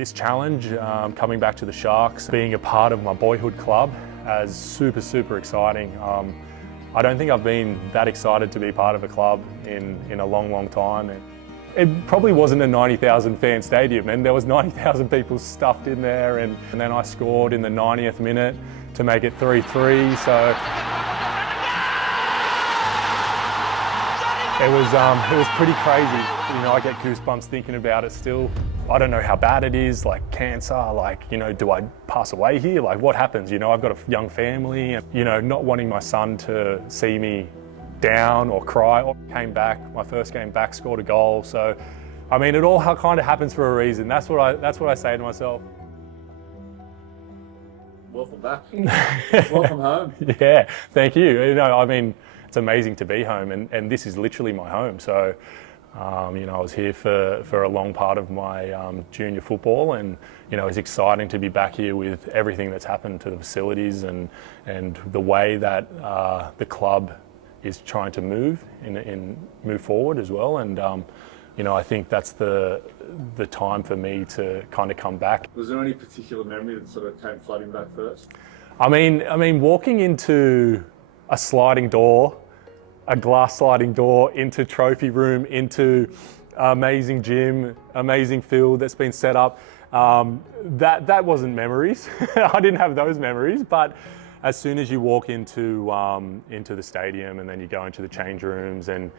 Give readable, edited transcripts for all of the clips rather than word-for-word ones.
This challenge, coming back to the Sharks, being a part of my boyhood club, is super exciting. I don't think I've been that excited to be part of a club in a long time. It probably wasn't a 90,000 fan stadium, and there was 90,000 people stuffed in there, and then I scored in the 90th minute to make it 3-3. So it was pretty crazy. You know, I get goosebumps thinking about it still. I don't know how bad it is, like cancer, like, you know, do I pass away here? Like, what happens? You know, I've got a young family, and, you know, not wanting my son to see me down or cry. Came back, my first game back, scored a goal. So, I mean, it all kind of happens for a reason. That's what I say to myself. Welcome back. Welcome home. Yeah, thank you. You know, I mean, it's amazing to be home, and this is literally my home. So, you know, I was here for a long part of my junior football, and, you know, it's exciting to be back here with everything that's happened to the facilities and the way that the club is trying to move forward as well. And you know, I think that's the time for me to kind of come back. Was there any particular memory that sort of came flooding back first? I mean, walking into a sliding door, a glass sliding door, into trophy room, into amazing gym, amazing field that's been set up. That wasn't memories. I didn't have those memories, but as soon as you walk into the stadium, and then you go into the change rooms, and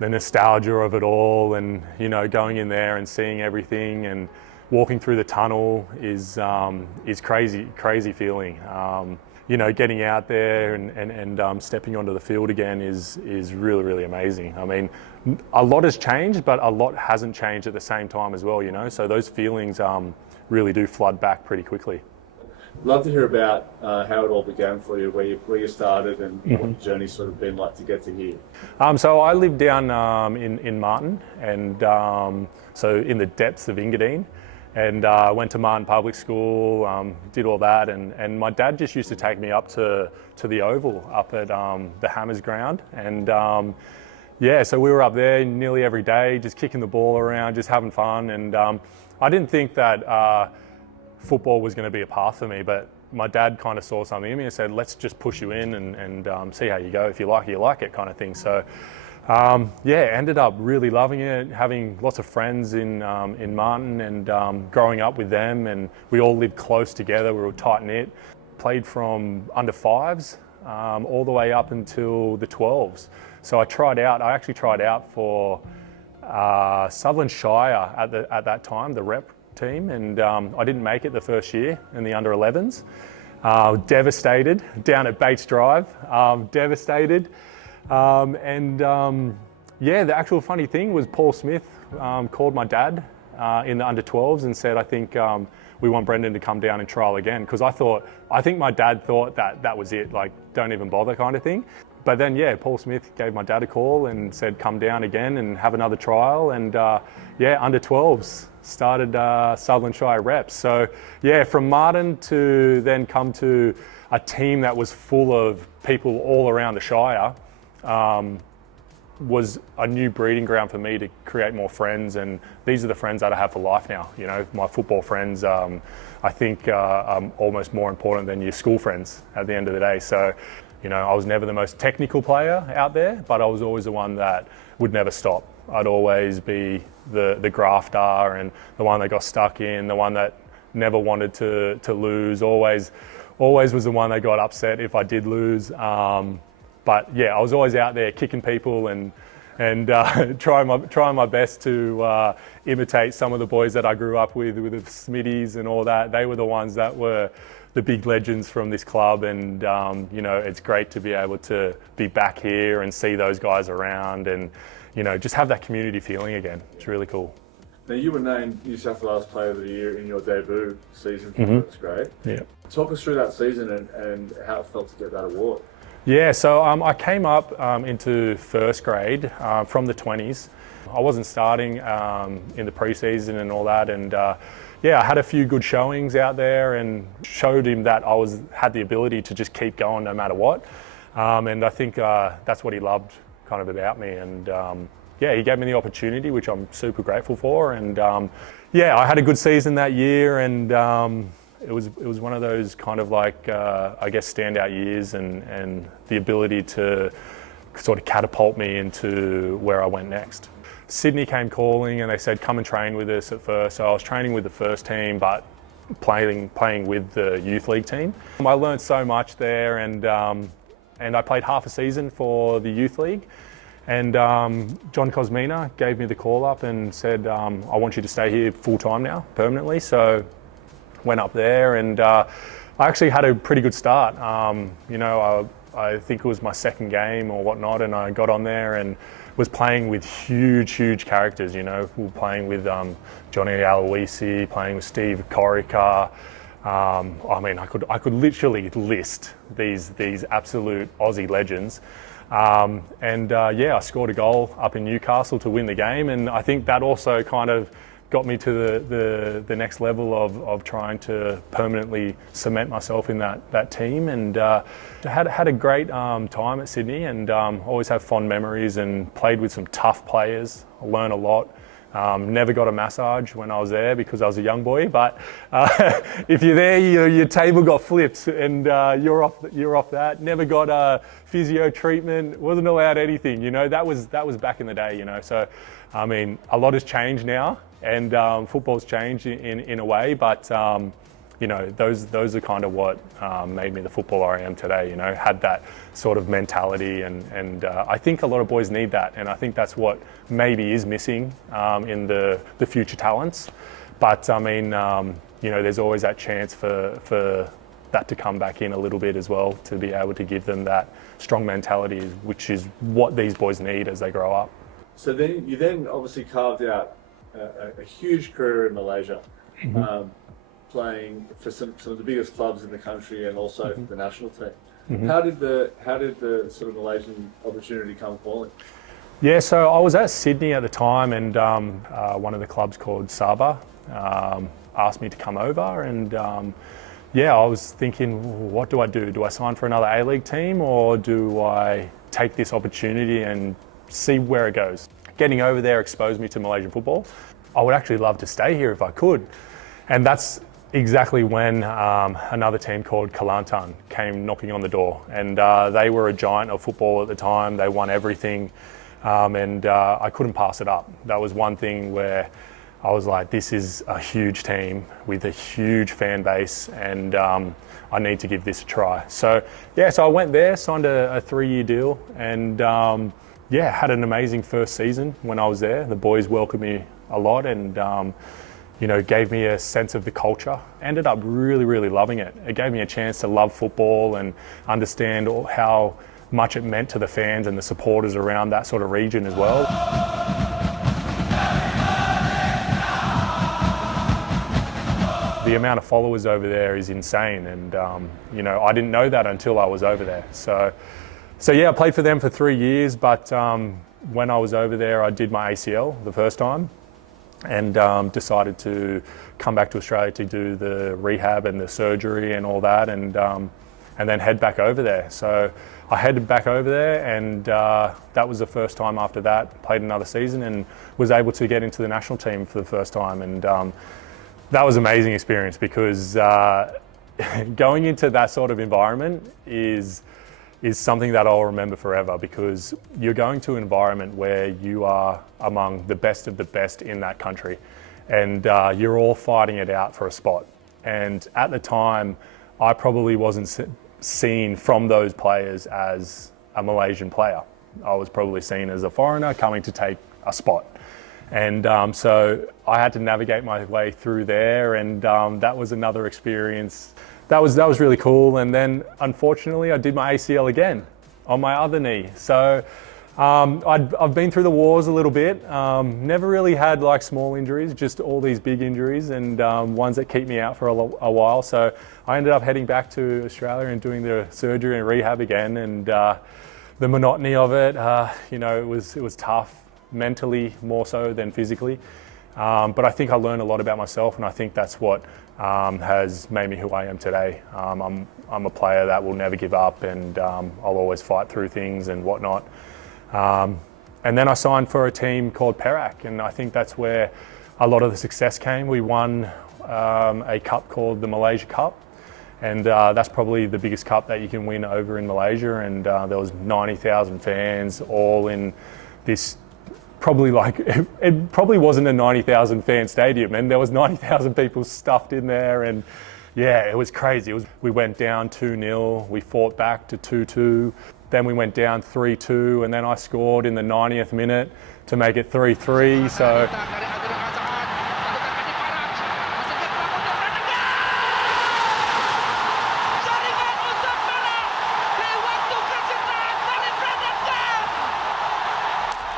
the nostalgia of it all, and, you know, going in there and seeing everything and walking through the tunnel is crazy feeling. You know, getting out there and stepping onto the field again is really amazing. I mean, a lot has changed, but a lot hasn't changed at the same time as well, you know, so those feelings really do flood back pretty quickly. Love to hear about how it all began for you, where you started, and what the journey's sort of been like to get to here. So I lived down in Marton, and so in the depths of Engadine, and went to Marton Public School, did all that, and my dad just used to take me up to the Oval up at the Hammers ground, and yeah, so we were up there nearly every day, just kicking the ball around, just having fun, and I didn't think that football was going to be a path for me, but my dad kind of saw something in me and said, let's just push you in and see how you go. If you like it, you like it, kind of thing. So yeah, ended up really loving it, having lots of friends in Marton, and growing up with them, and we all lived close together. We were tight knit. Played from under 5s all the way up until the 12s. So I actually tried out for Sutherland Shire at that time, the rep team, and I didn't make it the first year in the under 11s. Devastated down at Bates Drive, devastated. Yeah, the actual funny thing was Paul Smith called my dad in the under 12s and said, I think we want Brendan to come down and trial again, because I think my dad thought that was it, like, don't even bother kind of thing. But then, yeah, Paul Smith gave my dad a call and said, come down again and have another trial. And yeah, under 12s, started Sutherland Shire reps. So yeah, from Marton to then come to a team that was full of people all around the Shire was a new breeding ground for me to create more friends. And these are the friends that I have for life now. You know, my football friends, I think are almost more important than your school friends at the end of the day. So, you know, I was never the most technical player out there, but I was always the one that would never stop. I'd always be the grafter and the one that got stuck in, the one that never wanted to lose, always was the one that got upset if I did lose. But yeah, I was always out there kicking people and trying my best to imitate some of the boys that I grew up with the Smitties and all that. They were the ones that were the big legends from this club, and you know, it's great to be able to be back here and see those guys around, and, you know, just have that community feeling again. It's really cool. Now, you were named New South Wales Player of the Year in your debut season from first grade. Yeah. Talk us through that season and how it felt to get that award. Yeah, so I came up into first grade from the 20s. I wasn't starting in the pre-season and all that, and yeah, I had a few good showings out there and showed him that I had the ability to just keep going no matter what. And I think that's what he loved kind of about me. And yeah, he gave me the opportunity, which I'm super grateful for. And yeah, I had a good season that year, and it was one of those kind of like I guess standout years, and the ability to sort of catapult me into where I went next. Sydney came calling and they said, come and train with us at first. So I was training with the first team, but playing with the youth league team. I learned so much there, and I played half a season for the youth league. And John Cosmina gave me the call up and said, I want you to stay here full time now, permanently. So went up there, and I actually had a pretty good start. You know, I think it was my second game or whatnot, and I got on there and was playing with huge characters. You know, we were playing with Johnny Aloisi, playing with Steve Corica. I mean, I could literally list these absolute Aussie legends. Yeah, I scored a goal up in Newcastle to win the game, and I think that also kind of got me to the next level of trying to permanently cement myself in that team. And had a great time at Sydney, and always have fond memories, and played with some tough players. I learned a lot. Never got a massage when I was there because I was a young boy, but if you're there, your table got flipped, and you're off that. Never got physio treatment. Wasn't allowed anything. You know, that was back in the day. You know, so I mean, a lot has changed now, and football's changed in a way, but you know, those are kind of what made me the footballer I am today. You know, had that sort of mentality, and I think a lot of boys need that, and I think that's what maybe is missing in the future talents. But I mean, you know, there's always that chance for that to come back in a little bit as well, to be able to give them that strong mentality, which is what these boys need as they grow up. So then you obviously carved out a huge career in Malaysia. Mm-hmm. Playing for some of the biggest clubs in the country, and also Mm-hmm. for the national team. Mm-hmm. How did the sort of Malaysian opportunity come calling? Yeah, so I was at Sydney at the time, and one of the clubs called Sabah asked me to come over, and yeah, I was thinking, what do I do? Do I sign for another A-League team, or do I take this opportunity and see where it goes? Getting over there exposed me to Malaysian football. I would actually love to stay here if I could, and that's exactly when another team called Kelantan came knocking on the door, and they were a giant of football at the time. They won everything, and I couldn't pass it up. That was one thing where I was like, this is a huge team with a huge fan base, and I need to give this a try. So yeah, so I went there, signed a 3-year deal, and yeah, had an amazing first season when I was there. The boys welcomed me a lot, and you know, gave me a sense of the culture. Ended up really loving it. It gave me a chance to love football and understand how much it meant to the fans and the supporters around that sort of region as well. The amount of followers over there is insane, and you know, I didn't know that until I was over there. So yeah, I played for them for 3 years, but when I was over there, I did my ACL the first time, and decided to come back to Australia to do the rehab and the surgery and all that, and then head back over there. So I headed back over there, and that was the first time after that. Played another season and was able to get into the national team for the first time, and that was an amazing experience, because going into that sort of environment is something that I'll remember forever, because you're going to an environment where you are among the best of the best in that country, and you're all fighting it out for a spot. And at the time, I probably wasn't seen from those players as a Malaysian player. I was probably seen as a foreigner coming to take a spot. And so I had to navigate my way through there, and that was another experience. That was really cool. And then unfortunately I did my ACL again on my other knee. So I've been through the wars a little bit. Never really had like small injuries, just all these big injuries, and ones that keep me out for a while. So I ended up heading back to Australia and doing the surgery and rehab again. And the monotony of it, you know, it was tough, mentally more so than physically. But I think I learned a lot about myself, and I think that's what has made me who I am today. I'm a player that will never give up, and I'll always fight through things and whatnot. And then I signed for a team called Perak, and I think that's where a lot of the success came. We won a cup called the Malaysia Cup, and that's probably the biggest cup that you can win over in Malaysia. And there was 90,000 fans all in this, probably like, it probably wasn't a 90,000 fan stadium, and there was 90,000 people stuffed in there, and yeah, it was crazy. We went down 2-0, we fought back to 2-2, then we went down 3-2, and then I scored in the 90th minute to make it 3-3, so...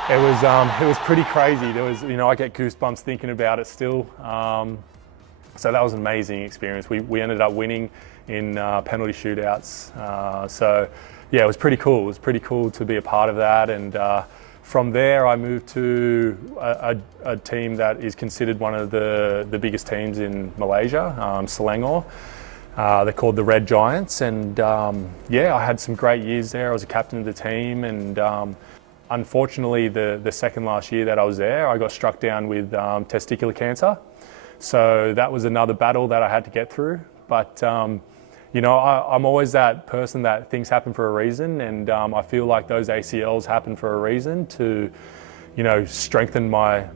It was pretty crazy. There was, I get goosebumps thinking about it still. So that was an amazing experience. We ended up winning in penalty shootouts. So yeah, it was pretty cool. It was pretty cool to be a part of that. And from there, I moved to a team that is considered one of the biggest teams in Malaysia, Selangor. They're called the Red Giants. And yeah, I had some great years there. I was a captain of the team, and unfortunately, the second last year that I was there, I got struck down with testicular cancer. So that was another battle that I had to get through. But, I'm always that person that things happen for a reason. And I feel like those ACLs happen for a reason to, strengthen my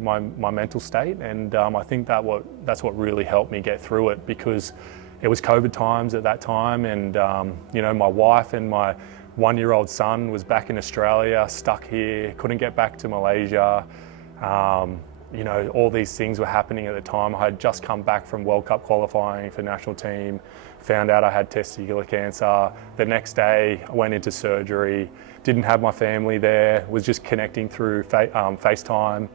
mental state. And I think that's what really helped me get through it, because it was COVID times at that time. And, my wife and my one-year-old son was back in Australia, stuck here, couldn't get back to Malaysia. All these things were happening at the time. I had just come back from World Cup qualifying for national team, found out I had testicular cancer. The next day, I went into surgery, didn't have my family there, was just connecting through FaceTime.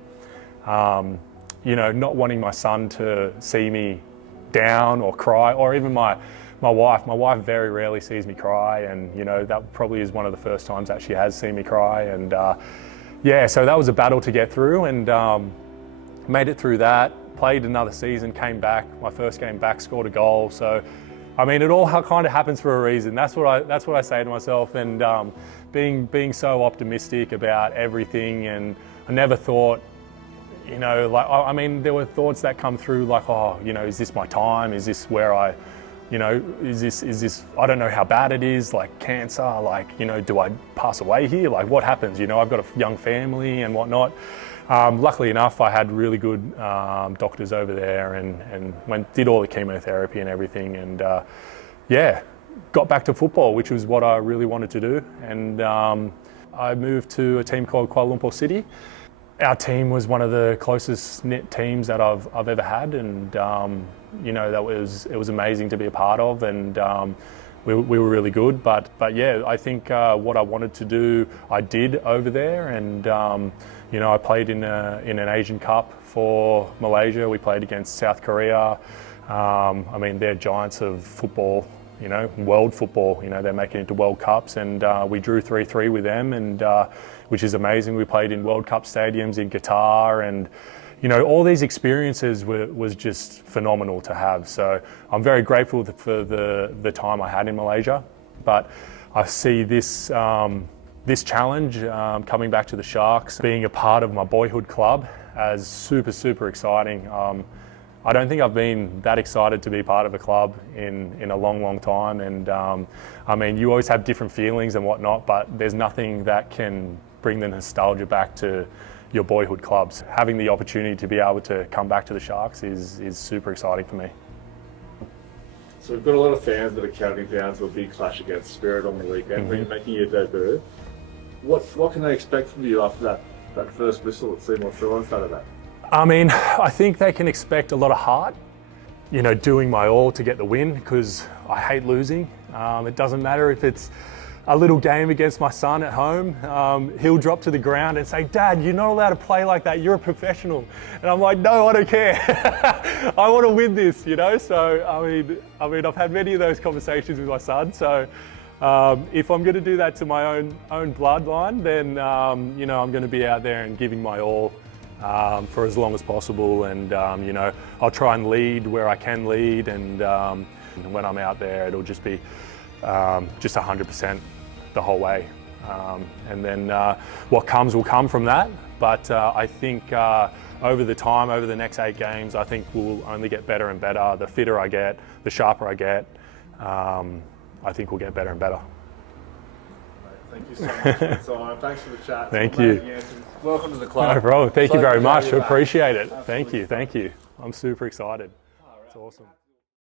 Not wanting my son to see me down or cry, or even my wife. My wife very rarely sees me cry, and that probably is one of the first times that she has seen me cry. And yeah, so that was a battle to get through, and made it through that. Played another season, came back. My first game back, scored a goal. So, it all kind of happens for a reason. That's what I say to myself. And being so optimistic about everything, and I never thought, there were thoughts that come through like, is this my time? Is this where I? Is this, I don't know how bad it is, like cancer, do I pass away here? Like, what happens? I've got a young family and whatnot. Luckily enough, I had really good doctors over there, and did all the chemotherapy and everything. And yeah, got back to football, which was what I really wanted to do. And I moved to a team called Kuala Lumpur City. Our team was one of the closest knit teams that I've ever had, and it was amazing to be a part of, and we were really good. But yeah, I think what I wanted to do, I did over there, and I played in an Asian Cup for Malaysia. We played against South Korea. They're giants of football. World football. They're making it to World Cups, and we drew 3-3 with them, and which is amazing. We played in World Cup stadiums in Qatar, and all these experiences was just phenomenal to have. So I'm very grateful for the time I had in Malaysia. But I see this challenge coming back to the Sharks, being a part of my boyhood club, as super, super exciting. I don't think I've been that excited to be part of a club in a long, long time. And you always have different feelings and whatnot, but there's nothing that can bring the nostalgia back to your boyhood clubs. Having the opportunity to be able to come back to the Sharks is super exciting for me. So we've got a lot of fans that are counting down to a big clash against Spirit on the weekend when you're making your debut. What can they expect from you after that first whistle at Seymour Shaw on Saturday? I think they can expect a lot of heart, doing my all to get the win, because I hate losing. It doesn't matter if it's a little game against my son at home. He'll drop to the ground and say, "Dad, you're not allowed to play like that. You're a professional." And I'm like, "No, I don't care. I want to win this," So, I've had many of those conversations with my son. So, if I'm going to do that to my own bloodline, then, I'm going to be out there and giving my all for as long as possible. And, I'll try and lead where I can lead. And when I'm out there, it'll just be just 100% the whole way. And then what comes will come from that. But I think over the next 8 games, I think we'll only get better and better. The fitter I get, the sharper I get, I think we'll get better and better. Thank you so much for the time. Thanks for the chat. Thank you. Welcome to the club. No problem. Thank you very much. Absolutely. Appreciate it. Thank you. I'm super excited. It's awesome.